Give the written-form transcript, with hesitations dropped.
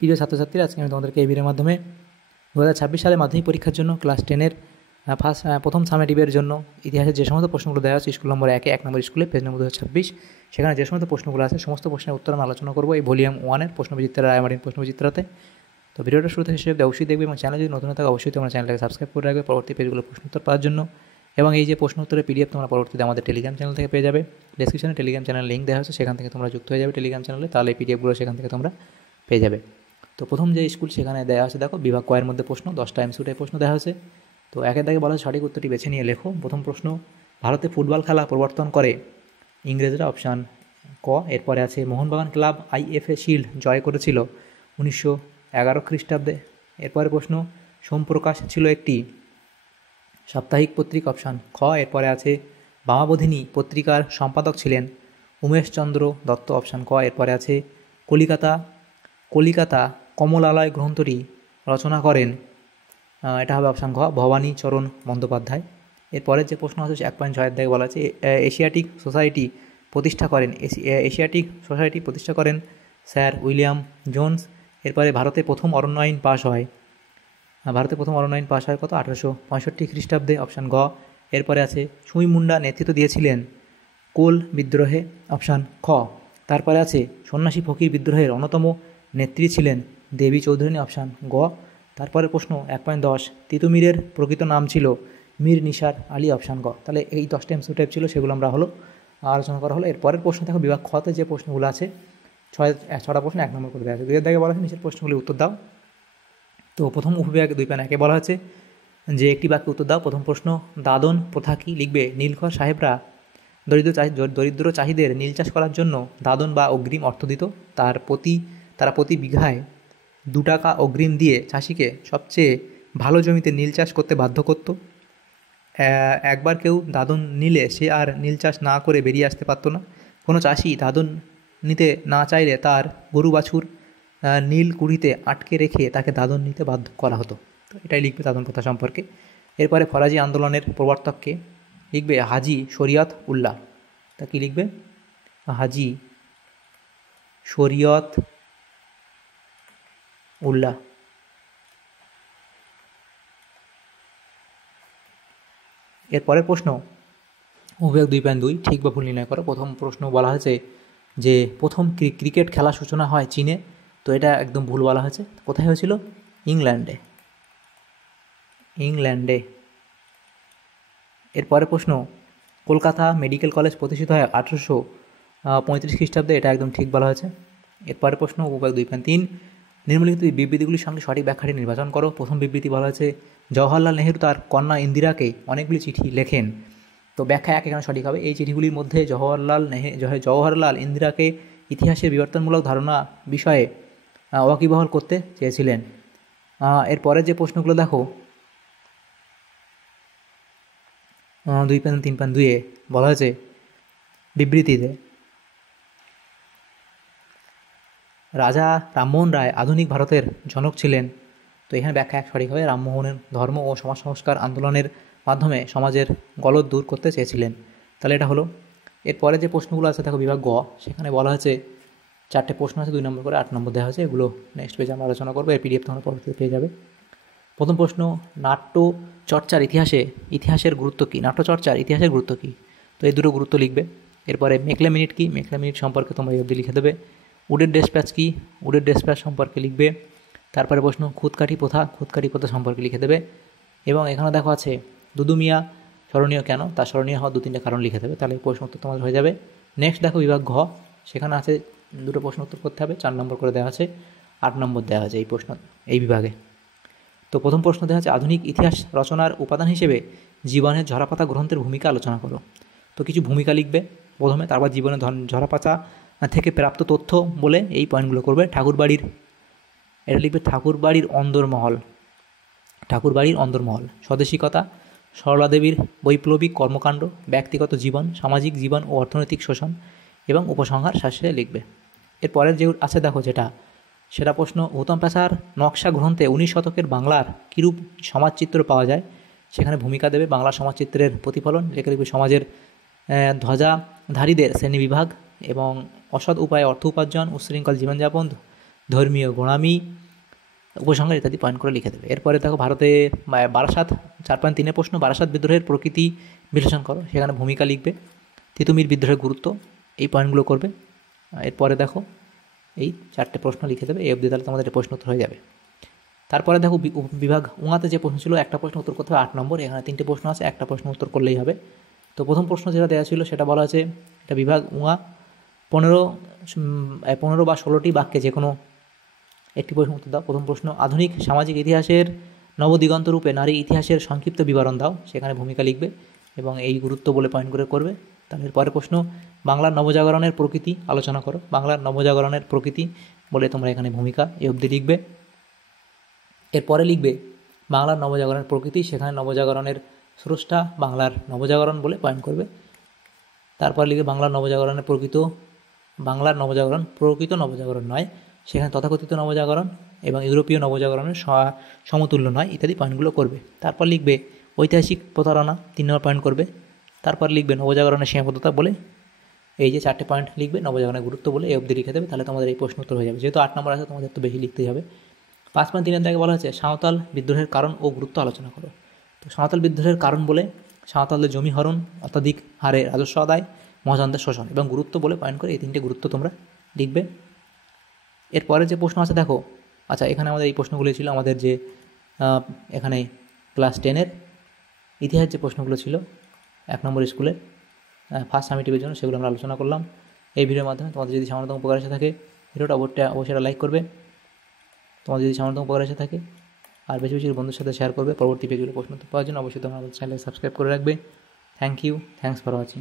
প্রিয় ছাত্রছাত্রীরা, আজকে আমি তোমাদেরকে এই ভিডিওর মাধ্যমে 2026 সালে মাধ্যমিক পরীক্ষার জন্য ক্লাস 10-এর প্রথম সামেটিভের জন্য ইতিহাসের যে সমস্ত প্রশ্নগুলো দেওয়া আছে স্কুল নম্বর 1 নম্বর স্কুলে পেজ নম্বর 2026, সেখানে যে সমস্ত প্রশ্নগুলো আছে সমস্ত প্রশ্নের উত্তর আমি আলোচনা করবো এই ভলিউম 1-এর প্রশ্নবিচিত্রা রায়মার্টিন প্রশ্নবিচিত্রাতে। তো ভিডিওটা শুরু থেকে শেষ অবধি অবশ্যই দেখবে এবং চ্যানেল যদি নতুন থাকে অবশ্যই তোমরা চ্যানেলটাকে সাবস্ক্রাইব করে রাখবে পরবর্তী পেজগুলো প্রশ্ন উত্তর পাওয়ার জন্য। এবং এই যে প্রশ্ন উত্তরের পিডিএফ তোমরা পরবর্তীতে আমাদের টেলিগ্রাম চ্যানেল থেকে পেয়ে যাবে। ডেসক্রিপশনে টেলিগ্রাম চ্যানেল লিঙ্ক দেওয়া হচ্ছে, সেখান থেকে তোমরা যুক্ত হয়ে যাবে টেলিগ্রাম চ্যানেলে, তাহলে এই পিডিএফগুলো সেখান থেকে তোমরা পেয়ে যাবে। তো প্রথম যে স্কুল সেখানে দেওয়া আছে, দেখো বিভাগ কয়ের মধ্যে প্রশ্ন 10টা এমসিকিউ টাইপ প্রশ্ন দেওয়া আছে। তো একের দাগে বলা সঠিক উত্তরটি বেছে নিয়ে লেখো। প্রথম প্রশ্ন, ভারতে ফুটবল খেলা প্রবর্তন করে ইংরেজরা, অপশান ক। এরপরে আছে মোহনবাগান ক্লাব আইএফএ শিল্ড জয় করেছিল 1911 খ্রিস্টাব্দে। এরপরে প্রশ্ন, সোমপ্রকাশ ছিল একটি সাপ্তাহিক পত্রিকা, অপশান খ। এরপরে আছে বামাবোধিনী পত্রিকার সম্পাদক ছিলেন উমেশচন্দ্র দত্ত, অপশান ক। এরপরে আছে কলিকাতা কমলালয় গ্রন্থটি রচনা করেন, এটা হবে অপশান ঘ, ভবানী চরণ বন্দ্যোপাধ্যায়। এরপরের যে প্রশ্ন আছে 1.6 দাগে বলা আছে এশিয়াটিক সোসাইটি প্রতিষ্ঠা করেন স্যার উইলিয়াম জোন্স। এরপরে ভারতে প্রথম অরণ্য আইন পাশ হয় কত? 1865 খ্রিস্টাব্দে, অপশান গ। এরপরে আছে সুই মুন্ডা নেতৃত্ব দিয়েছিলেন কোল বিদ্রোহে, অপশান খ। তারপরে আছে সন্ন্যাসী ফকির বিদ্রোহের অন্যতম নেত্রী ছিলেন দেবী চৌধুরী, অপশান গ। তারপরে প্রশ্ন 1.10, তিতুমিরের প্রকৃত নাম ছিল মীর নিসার আলী, অপশান গ। তাহলে এই 10টা এমসিকিউ টাইপ ছিল, সেগুলো আমরা আলোচনা করা হলো। এরপরের প্রশ্ন দেখো বিভাগ খতে যে প্রশ্নগুলো আছে 6টা প্রশ্ন 1 নম্বর করে দেওয়া আছে। 2 দাগে বলা আছে নিচের প্রশ্নগুলি উত্তর দাও। তো প্রথম উপবিভাগ 2.1 বলা হচ্ছে যে একটি বাক্যে উত্তর দাও। প্রথম প্রশ্ন, দাদন প্রথা কি? লিখবে নীলকর সাহেবরা দরিদ্র চাষিদের নীল চাষ করার জন্য দাদন বা অগ্রিম অর্থ দিত। তারা প্রতি বিঘায় 2 টাকা অগ্রিম দিয়ে চাষিকে সবচেয়ে ভালো জমিতে নীল চাষ করতে বাধ্য করত। একবার কেউ দাদন নিলে সে আর নীল চাষ না করে বেরিয়ে আসতে পারত না। কোনো চাষি দাদন নিতে না চাইলে তার গরু বাছুর নীল কুড়িতে আটকে রেখে তাকে দাদন নিতে বাধ্য করা হতো। তো এটাই লিখবে দাদন প্রথা সম্পর্কে। এরপরে ফরাজি আন্দোলনের প্রবর্তককে? লিখবে হাজি শরিয়ত উল্লাহ। তা কি লিখবে? হাজি শরিয়ত উল্লাহ। এরপরের প্রশ্ন উপবিভাগ 2.2, ঠিক বা ভুল নির্ণয় করো। প্রথম প্রশ্ন বলা হয়েছে যে প্রথম ক্রিকেট খেলা সূচনা হয় চীনে। তো এটা একদম ভুল বলা হয়েছে। কোথায় হয়েছিল? ইংল্যান্ডে। এরপরে প্রশ্ন, কলকাতা মেডিকেল কলেজ প্রতিষ্ঠিত হয় 1835 খ্রিস্টাব্দে। এটা একদম ঠিক বলা হয়েছে। এরপরে প্রশ্ন উপবিভাগ 2.3, নিম্নলিখিত বিবৃতিগুলির সঙ্গে সঠিক ব্যাখ্যাটি নির্বাচন করো। প্রথম বিবৃতি বলা হয়েছে জওহরলাল নেহেরু তার কন্যা ইন্দিরাকে অনেকগুলি চিঠি লেখেন। তো ব্যাখ্যা এখানে সঠিক হবে। এই চিঠিগুলির মধ্যে জওহরলাল ইন্দিরাকে ইতিহাসের বিবর্তনমূলক ধারণা বিষয়ে ওয়াকিবহাল করতে চেয়েছিলেন। এরপরে যে প্রশ্নগুলো দেখো 2.3.2 বলা হয়েছে বিবৃতিতে রাজা রামমোহন রায় আধুনিক ভারতের জনক ছিলেন। তো এখানে ব্যাখ্যা সঠিক হবে, রামমোহনের ধর্ম ও সমাজ সংস্কার আন্দোলনের মাধ্যমে সমাজের গলদ দূর করতে চেয়েছিলেন। তাহলে এটা হলো। এরপরে যে প্রশ্নগুলো আছে দেখো বিভাগ গ, সেখানে বলা হয়েছে 4টে প্রশ্ন আছে, 2 নম্বর করে 8 নম্বর দেওয়া হয়েছে। এগুলো নেক্সট পেজে আমরা আলোচনা করবো, এর পিডিএফ তোমরা পরবর্তীতে পেয়ে যাবে। প্রথম প্রশ্ন, নাট্যচর্চার ইতিহাসের গুরুত্ব কী? নাট্যচর্চার ইতিহাসের গুরুত্ব কী? তো এই দুটো গুরুত্ব লিখবে। এরপরে মেকলে মিনিট কি? মেকলে মিনিট সম্পর্কে তোমরা এই অবধি লিখে দেবে। উডের ডেসপ্যাচ কি? উডের ডেসপ্যাচ সম্পর্কে লিখবে। তারপরে প্রশ্ন, খুদকাঠি প্রথা সম্পর্কে লিখে দেবে। এবং এখানে দেখো আছে দুদু মিয়া স্মরণীয় কেন? তার স্মরণীয় হওয়ার 2-3টে কারণ লিখে দেবে, তাহলে প্রশ্ন উত্তর তোমাদের হয়ে যাবে। নেক্সট দেখো বিভাগ ঘ, সেখানে আছে 2টো প্রশ্ন উত্তর করতে হবে, 4 নম্বর করে দেওয়া আছে, 8 নম্বর দেওয়া আছে এই প্রশ্ন এই বিভাগে। তো প্রথম প্রশ্ন দেওয়া আছে আধুনিক ইতিহাস রচনার উপাদান হিসেবে জীবনের ঝরাপাতা গ্রন্থের ভূমিকা আলোচনা করো। তো কিছু ভূমিকা লিখবে প্রথমে, তারপর জীবনের ঝরাপাতা থেকে প্রাপ্ত তথ্য বলে এই পয়েন্টগুলো করবে। ঠাকুরবাড়ির অন্দরমহল, স্বদেশিকতা, সরলা দেবীর বৈপ্লবিক কর্মকাণ্ড, ব্যক্তিগত জীবন, সামাজিক জীবন ও অর্থনৈতিক শোষণ এবং উপসংহার শেষে লিখবে। এরপরের যে আছে দেখো সেটা প্রশ্ন, গৌতম পেশার নকশা গ্রন্থে 19 শতকের বাংলার কীরূপ সমাজচিত্র পাওয়া যায়? সেখানে ভূমিকা দেবে বাংলা সমাজচিত্রের প্রতিফলন, লেখা লিখবে সমাজের ধ্বজাধারীদের শ্রেণীবিভাগ এবং অসৎ উপায়ে অর্থ উপার্জন, উচ্ছৃঙ্খল জীবনযাপন, ধর্মীয় গোঁড়ামি, উপসংহার ইত্যাদি পয়েন্ট করে লিখে দেবে। এরপরে দেখো ভারতে বারাসাত 4.3 প্রশ্ন, বারাসাত বিদ্রোহের প্রকৃতি বিশ্লেষণ করো, সেখানে ভূমিকা লিখবে। তিতুমির বিদ্রোহের গুরুত্ব, এই পয়েন্টগুলো করবে। এরপরে দেখো এই 4টে প্রশ্ন লিখে দেবে, এই অবধি তাহলে তোমাদের প্রশ্ন উত্তর হয়ে যাবে। তারপরে দেখো বিভাগ উঙাতে যে প্রশ্ন ছিল, একটা প্রশ্ন উত্তর করতে হবে 8 নম্বর, এখানে 3টে প্রশ্ন আছে, একটা প্রশ্ন উত্তর করলেই হবে। তো প্রথম প্রশ্ন যেটা দেওয়া ছিল সেটা বলা আছে, এটা বিভাগ উঙা 15 বা 16টি বাক্যে যে কোনো একটি প্রশ্ন উত্তর দাও। প্রথম প্রশ্ন, আধুনিক সামাজিক ইতিহাসের নবদিগন্ত রূপে নারী ইতিহাসের সংক্ষিপ্ত বিবরণ দাও, সেখানে ভূমিকা লিখবে এবং এই গুরুত্ব বলে পয়েন্ট করে করবে। তাহলে পরের প্রশ্ন, বাংলার নবজাগরণের প্রকৃতি আলোচনা করো, বাংলার নবজাগরণের প্রকৃতি বলে তোমরা এখানে ভূমিকা এই অবধি লিখবে। এরপরে লিখবে বাংলার নবজাগরণের প্রকৃতি, সেখানে নবজাগরণের স্রষ্টা বাংলার নবজাগরণ বলে পয়েন্ট করবে। তারপর লিখবে বাংলার নবজাগরণের প্রকৃত নবজাগরণ নয়, সেখানে তথাকথিত নবজাগরণ এবং ইউরোপীয় নবজাগরণের সমতুল্য নয়, ইত্যাদি পয়েন্টগুলো করবে। তারপর লিখবে ঐতিহাসিক প্রতারণা, 3 নম্বর পয়েন্ট করবে। তারপর লিখবে নবজাগরণের সীমাবদ্ধতা বলে, এই যে 4টে পয়েন্ট লিখবে, নবজাগরণের গুরুত্ব বলে এই অবধি লিখে দেবে, তাহলে তোমাদের এই প্রশ্ন উত্তর হয়ে যাবে। যেহেতু 8 নম্বর আছে তোমাদের একটু বেশি লিখতেই হবে। 5.3 থেকে বলা হচ্ছে সাঁওতাল বিদ্রোহের কারণ ও গুরুত্ব আলোচনা করো। তো সাঁওতাল বিদ্রোহের কারণ বলে সাঁওতালদের জমি হরণ, অত্যাধিক হারে রাজস্ব আদায়, মহাজনদের শোষণ এবং গুরুত্ব বলে পয়েন্ট করে এই 3টে গুরুত্ব তোমরা লিখবে। এরপরে যে প্রশ্ন আছে দেখো, আচ্ছা এখানে আমাদের এই প্রশ্নগুলি ছিল আমাদের যে এখানে ক্লাস 10-এর ইতিহাস যে প্রশ্নগুলো ছিল 1 নম্বর স্কুলের ফার্স্ট সামিটিভের জন্য, সেগুলো আমরা আলোচনা করলাম এই ভিডিওর মাধ্যমে। তোমাদের যদি সামান্যতম উপকার এসে থাকে ভিডিওটা অবশ্যই লাইক করবে, তোমাদের যদি সামান্যতম উপকার এসে থাকে, আর বেশি বেশি বন্ধুর সাথে শেয়ার করবে। পরবর্তী পেজগুলো প্রশ্ন পাওয়ার জন্য অবশ্যই তোমরা আমাদের চ্যানেলে সাবস্ক্রাইব করে রাখবে। Thank you, thanks for watching.